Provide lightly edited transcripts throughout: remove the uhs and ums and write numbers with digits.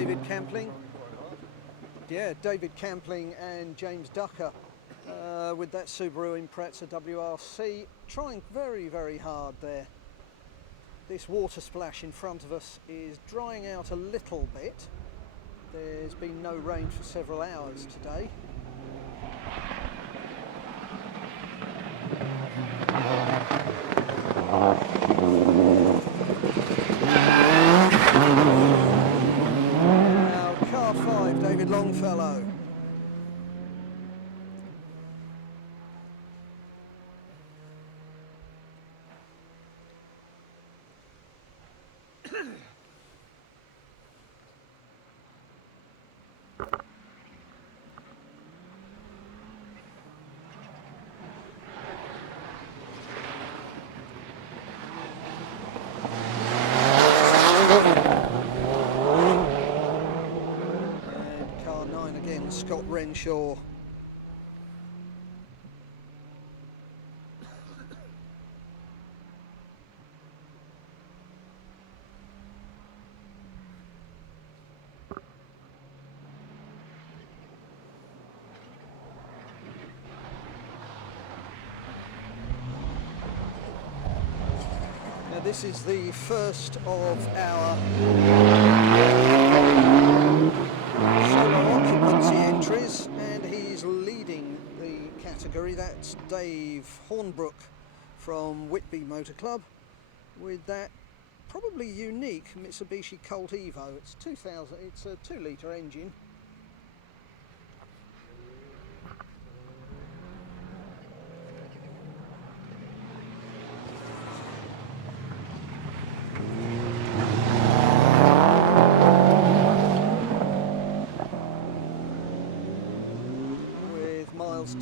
David Campling. Yeah, David Campling and James Ducker with that Subaru Impreza WRC, trying very, very hard there. This water splash in front of us is drying out a little bit. There's been no rain for several hours today. Now, car 5, David Longfellow. And car 9 again, Scott Renshaw. Now this is the first of our solo occupancy entries, and he's leading the category. That's Dave Hornbrook from Whitby Motor Club with that probably unique Mitsubishi Colt Evo. It's 2000. It's a 2-litre engine.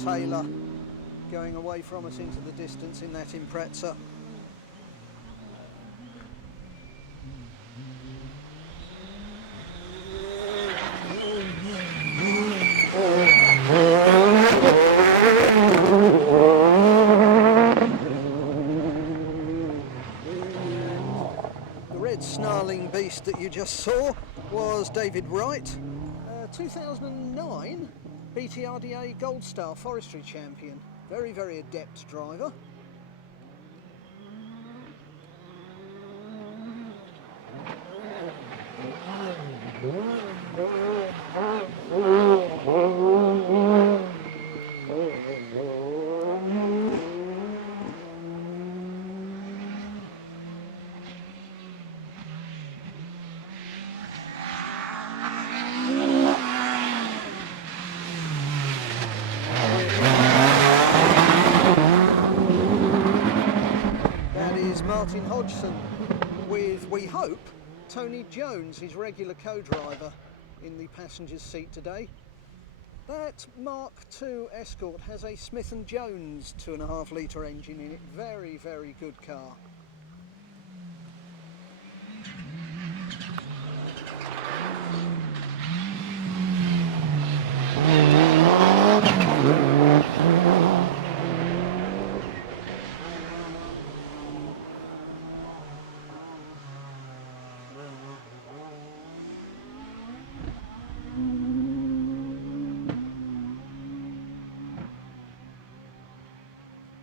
Taylor going away from us into the distance in that Impreza. The red snarling beast that you just saw was David Wright, 2009 BTRDA Gold Star Forestry Champion. Very, very adept driver. Martin Hodgson with, we hope, Tony Jones, his regular co-driver, in the passenger's seat today. That Mark II Escort has a Smith & Jones 2.5 litre engine in it. Very, very good car.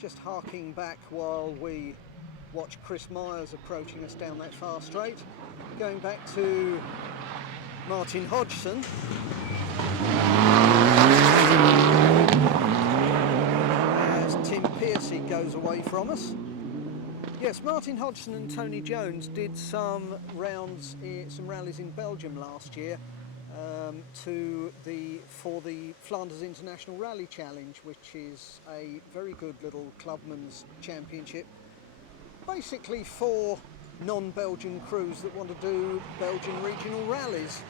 Just harking back while we watch Chris Myers approaching us down that far straight. Going back to Martin Hodgson. As Tim Piercy goes away from us. Yes, Martin Hodgson and Tony Jones did some rounds, some rallies in Belgium last year for the Flanders International Rally Challenge, which is a very good little clubman's championship, basically for non-Belgian crews that want to do Belgian regional rallies.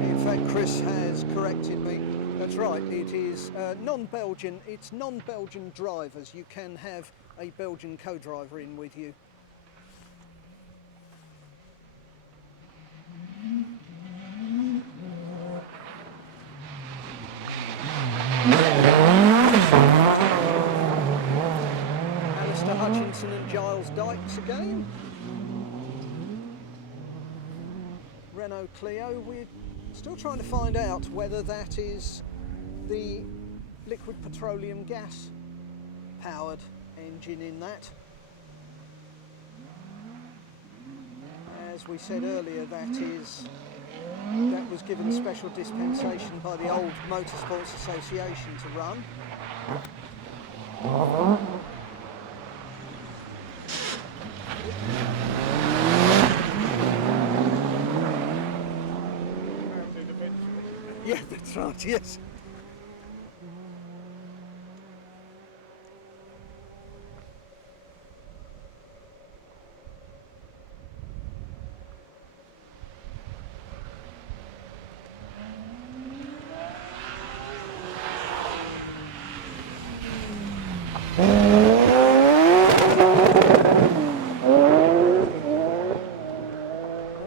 In fact, Chris has corrected me. That's right, it is non-Belgian, it's non-Belgian drivers. You can have a Belgian co-driver in with you. box again. Renault Clio. We're still trying to find out whether that is the liquid petroleum gas powered engine in that. As we said earlier, that was given special dispensation by the old Motorsports Association to run. Yeah, that's right, yes.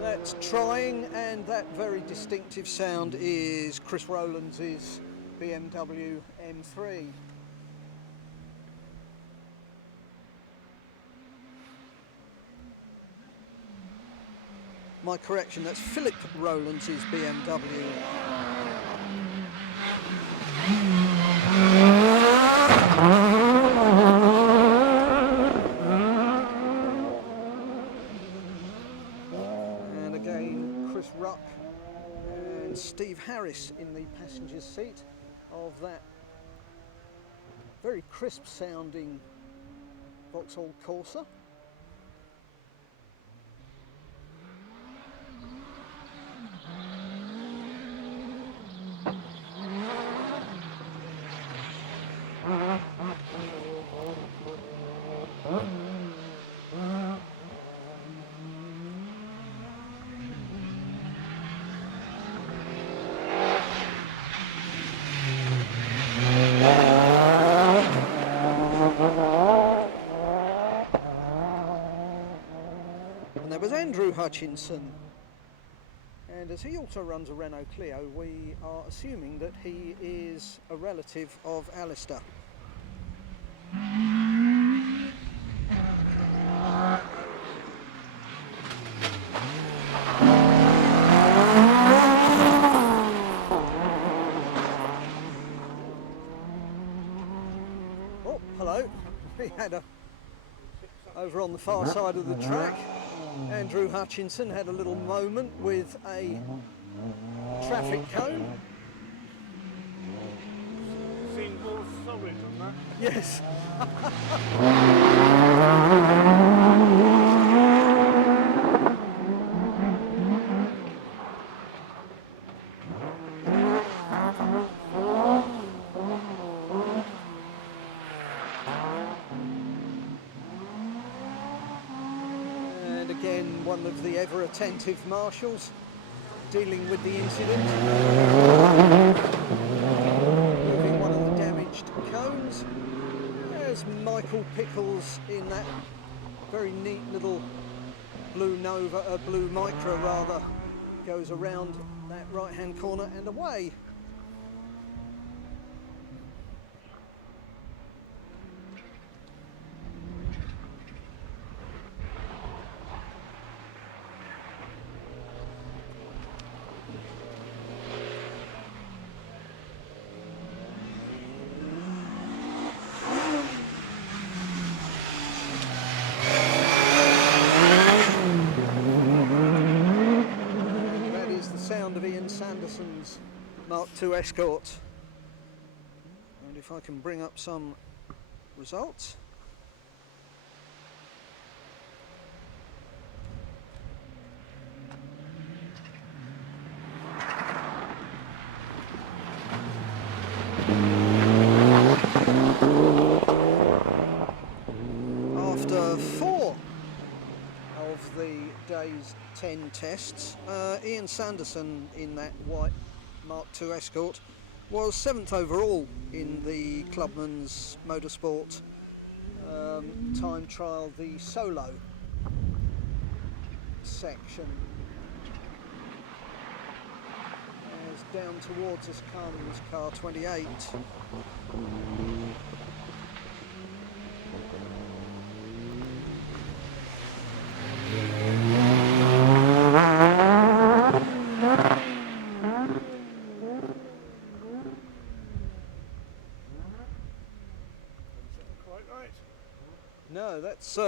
That's trying, and that very distinctive sound is Chris Rowland's BMW M3. My correction, that's Philip Rowland's BMW. And again, Chris Ruck and Steve Harris in the passenger seat of that very crisp sounding Vauxhall Corsa. And there was Andrew Hutchinson, and as he also runs a Renault Clio, we are assuming that he is a relative of Alistair. Oh, hello. He had over on the far side of the track, Andrew Hutchinson had a little moment with a traffic cone. Seemed more solid than that. Yes. And again, one of the ever attentive marshals dealing with the incident. Moving one of the damaged cones. There's Michael Pickles in that very neat little blue Micra rather, goes around that right hand corner and away. Of Ian Sanderson's Mark II Escort, and if I can bring up some results. After 4 of the day's 10 tests, Ian Sanderson in that white Mark II Escort was 7th overall in the Clubman's Motorsport time trial, the solo section. As down towards us comes car 28. So that's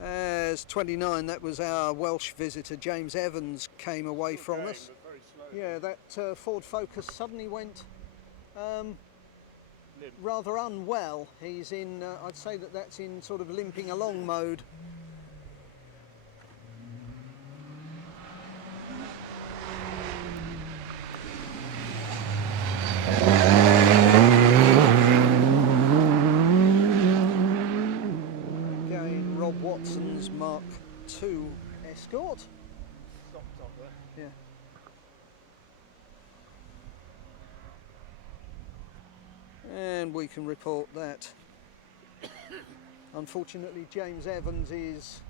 as 29. That was our Welsh visitor James Evans came away from us. Very slow. Yeah, that Ford Focus suddenly went rather unwell. He's in, I'd say that's in sort of limping along mode. Again, Rob Watson's Mark II Escort. Stopped up there. Yeah. And we can report that unfortunately James Evans'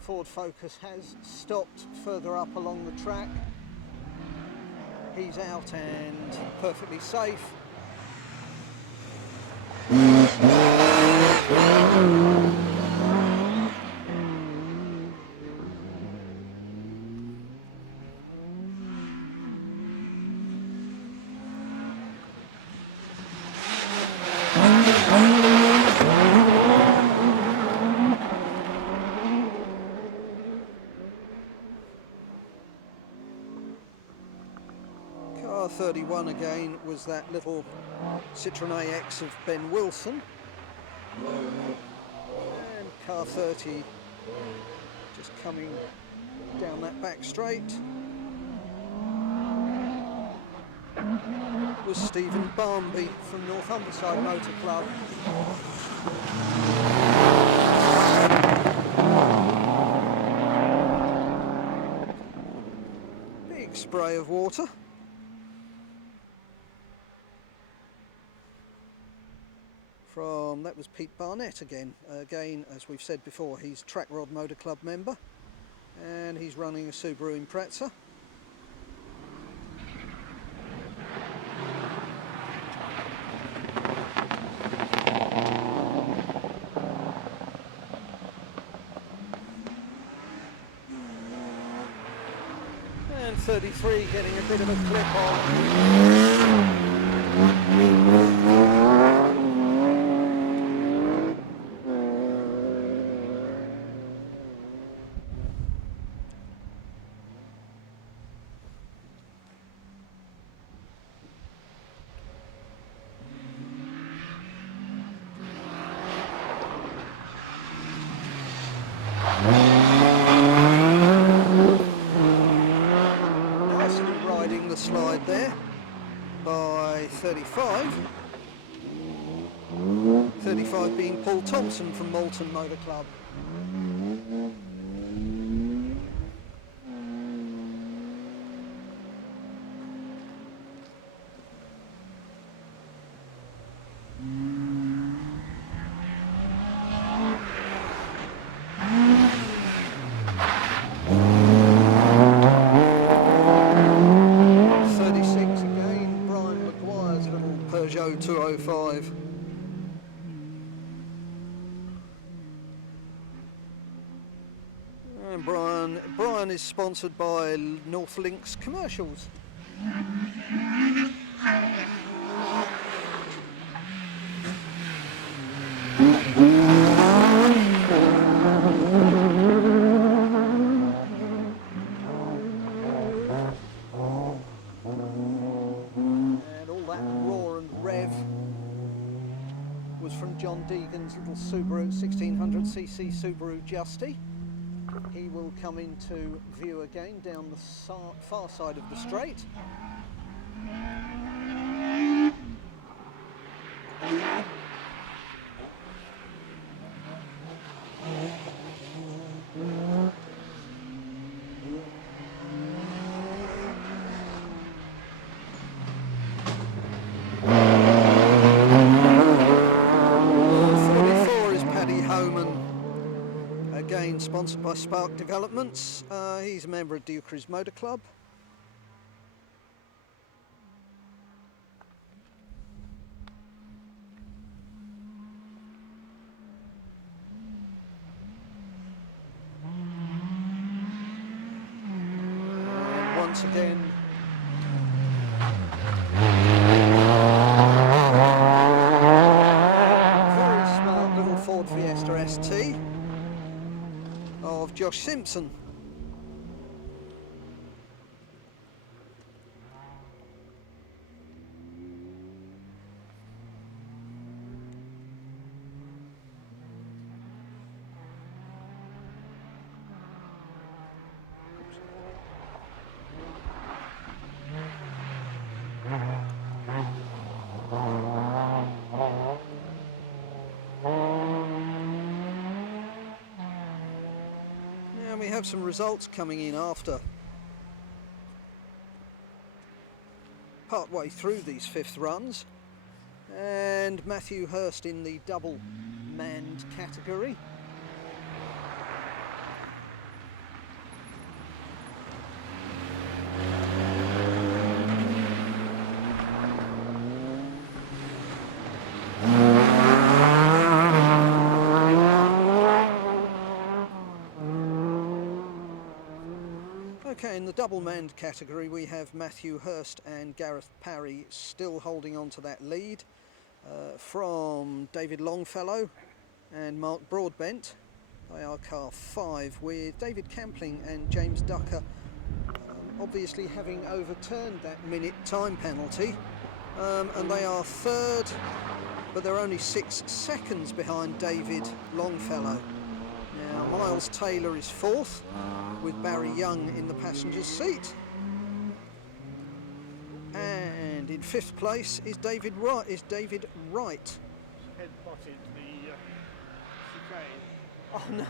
Ford Focus has stopped further up along the track. He's out and perfectly safe. Car 31 again was that little Citroen AX of Ben Wilson. And car 30 just coming down that back straight was Stephen Barnby from North Humberside Motor Club. Big spray of water. That was Pete Barnett again. Again, as we've said before, he's Track Rod Motor Club member and he's running a Subaru Impreza. And 33 getting a bit of a clip on. Nicely riding the slide there by 35. 35 being Paul Thompson from Malton Motor Club. Peugeot 205. And Brian is sponsored by North Links Commercials. Was from John Deegan's little Subaru 1600cc Subaru Justy. He will come into view again down the far side of the straight. Again, sponsored by Spark Developments. He's a member of Dukeries Motor Club. And once again, very smart little Josh Simpson. Now we have some results coming in after partway through these fifth runs, and Matthew Hurst in the double manned category. Okay, in the double manned category we have Matthew Hurst and Gareth Parry still holding on to that lead from David Longfellow and Mark Broadbent. They are car 5, with David Campling and James Ducker obviously having overturned that minute time penalty, and they are third, but they're only 6 seconds behind David Longfellow. Now Miles Taylor is fourth, with Barry Young in the passenger's seat, and in fifth place is David Wright. Head-butted the chicane. Oh no!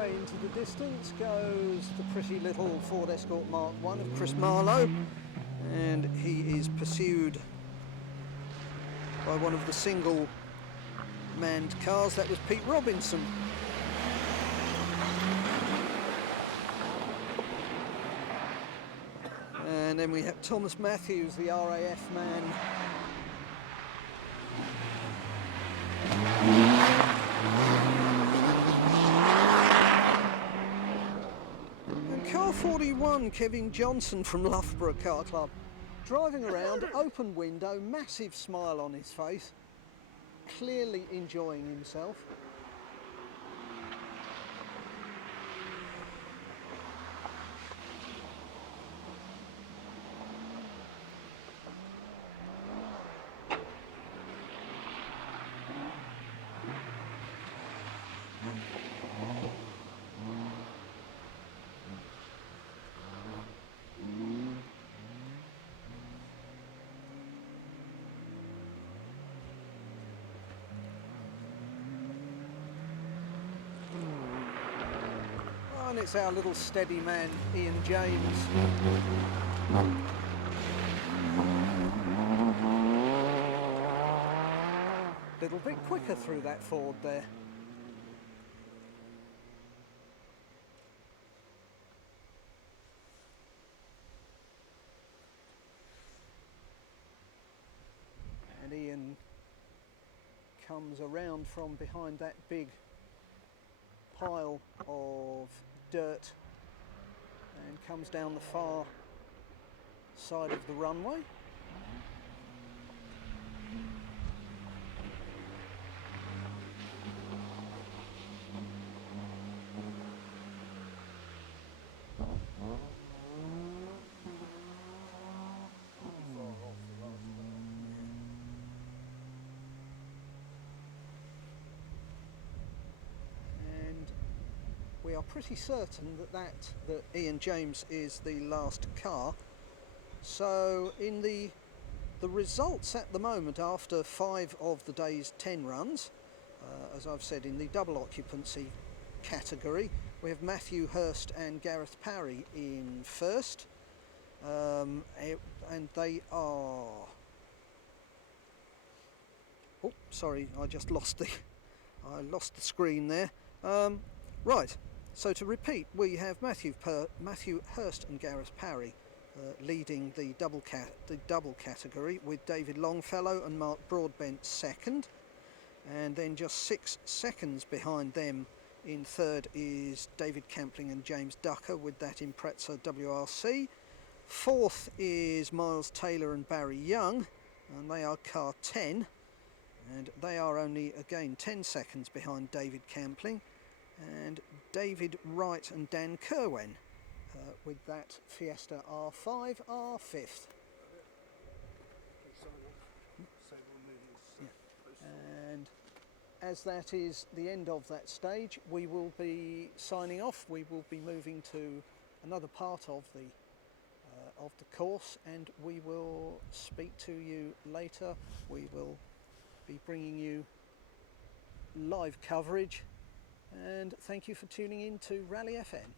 Into the distance goes the pretty little Ford Escort Mark I of Chris Marlowe, and he is pursued by one of the single manned cars. That was Pete Robinson. And then we have Thomas Matthews, the RAF man. Car 41, Kevin Johnson from Loughborough Car Club, driving around, open window, massive smile on his face, clearly enjoying himself. And it's our little steady man, Ian James. Little bit quicker through that Ford there. And Ian comes around from behind that big pile of dirt and comes down the far side of the runway. We are pretty certain that Ian James is the last car. So in the results at the moment, after 5 of the day's 10 runs, as I've said, in the double occupancy category. We have Matthew Hurst and Gareth Parry in first, and they are... Oh, sorry, I just lost the screen there. Right, so to repeat, we have Matthew Hurst and Gareth Parry leading the double category, with David Longfellow and Mark Broadbent second, and then just 6 seconds behind them in third is David Campling and James Ducker with that Impreza WRC. Fourth is Miles Taylor and Barry Young, and they are car 10, and they are only again 10 seconds behind David Campling, and David Wright and Dan Kerwen with that Fiesta R5 are fifth. And as that is the end of that stage, we will be signing off. We will be moving to another part of the course, and we will speak to you later. We will be bringing you live coverage, and thank you for tuning in to Rally FM.